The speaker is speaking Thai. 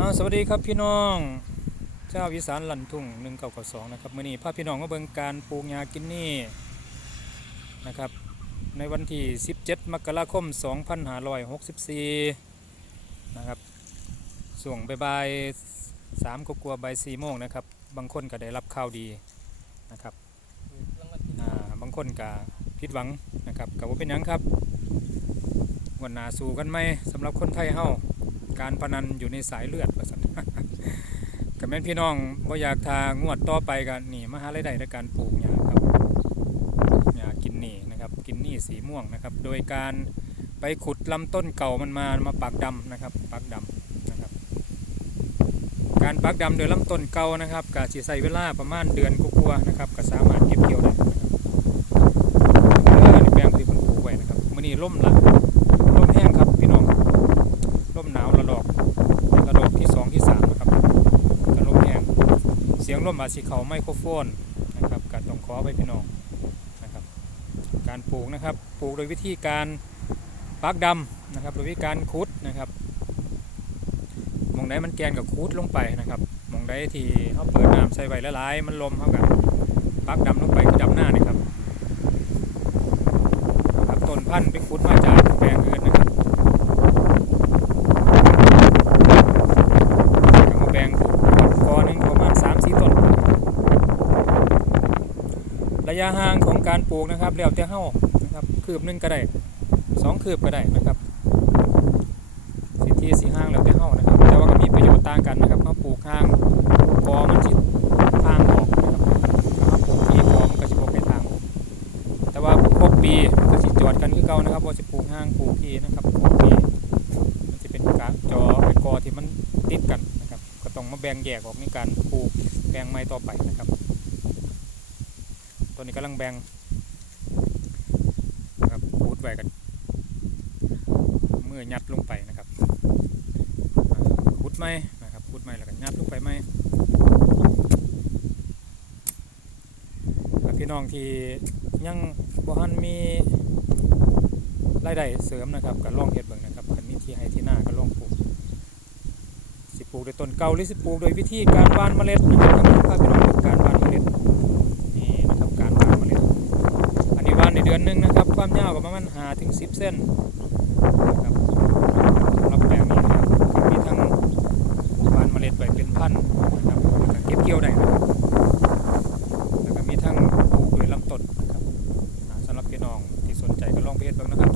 สวัสดีครับพี่น้อง เจ้าวิสานหลันทุ่งหนึ่งเก้าสองนะครับมื่อนี้พาพี่น้องมาเบิ่งการปลูกหญ้ากินนี่นะครับในวันที่ 17 มกราคม 2564 นะครับส่วงบ่ายสามก็กลัวาๆบ่ายสี่โมงนะครับ บางคนก็ได้รับข่าวดีนะครับบางคนก็ผิดหวังนะครับก็ว่าเป็นยังครับวันนาสู้กันไหมสำหรับคนไทยเฮา การพนันอยู่ในสายเลือดว่าซั่นกับแม่นพี่น้องบ่อยากทางวดต่อไปกันนี่มหารายได้ในการปลูกหญ้าครับหญ้ากินนี่นะครับกินนี่สีม่วงนะครับ โดยการไปขุดลำต้นเก่ามันมามาปักดำนะครับปักดำนะครับ การปักดำโดยลำต้นเก่านะครับก็สิใช้เวลาประมาณเดือนกว่านะครับก็สามารถเก็บเกี่ยวได้นะครับเออนี่แปลงที่เพิ่นปลูกไว้นะครับมื้อนี้ล่มละล่มแห้งครับพี่น้อง ลมหนาวระลอกระลอกที่สองที่สามนะครับกระลมแห้งเสีย งลมอาจสิเขาไมโครโฟนนะครับการต้องขอไปพี่น้องนะครับ การปลูกนะครับปลูกโดยวิธีการปักดำนะครับโดยวิธีการคุดนะครับมองใดมันแกนกับคุดลงไปนะครับมองใดที่เขาเปิดน้ำใส่ไว้ละลายมันลมเขากับปักดำลงไปคือดำหน้านี่ครับครับต้นพันธุ์ไปคุดมาจากแปลงอื่นนะครับ ก็มาแบ่งปลูกกอหนึ่งประมาณ3 4ต้น ระยะห่างของการปลูกนะครับแล้วแต่เฮานะครับคืบหนึงก็ได้สองคืบก็ได้นะครับสิที่สีห่างแล้วแต่เฮานะครับแต่ว่าก็มีประโยชน์ต่างกันนะครับเฮาปลูกห่างกอมันสิทางออกนะครับเฮาปลูกที่กอมันก็สิบ่ไปทางแต่ว่าครบปีมันก็สิจอดกันคือเก่านะครับบ่สิปลูกห่างปลูกที่นะครับครบปีมันจะเป็นกาจอไอกอที่มันติดกันนะครับ ก็ต้องมาแบ่งแยกออกในการปลูกแบ่งไม้ต่อไปนะครับ ตัวนี้กำลังแบ่งนะครับขูดไว้กันเมื่อยัดลงไปนะครับอ่าขุดไม้นะครับขุดไม้แล้วก็ยัดลงไปไม้พี่น้องที่ยังบ่ทันมีรายได้เสริมนะครับก็ลองเฮ็ดเบิ่งนะครับคันมีที่ให้ที่หน้าก็ลองปลูกสิปลูกโดยต้นเก่าหรือสิปลูกโดยวิธีการหว่านเมล็ดนะครับพาพี่น้องการ นหนึ่งนะครับ ความยาวก็ประมาณหาถึงสิบเส้นนะครับสำหรับแปลงนี้นะครับมีทั้งบานเมล็ดไปเป็นพันนะครับเก็บเกี่ยวได้นะแล้วก็มีทั้งปลูกโดยลำต้นนะครับสำหรับพี่น้องที่สนใจก็ลองเพเบ้างนะครับ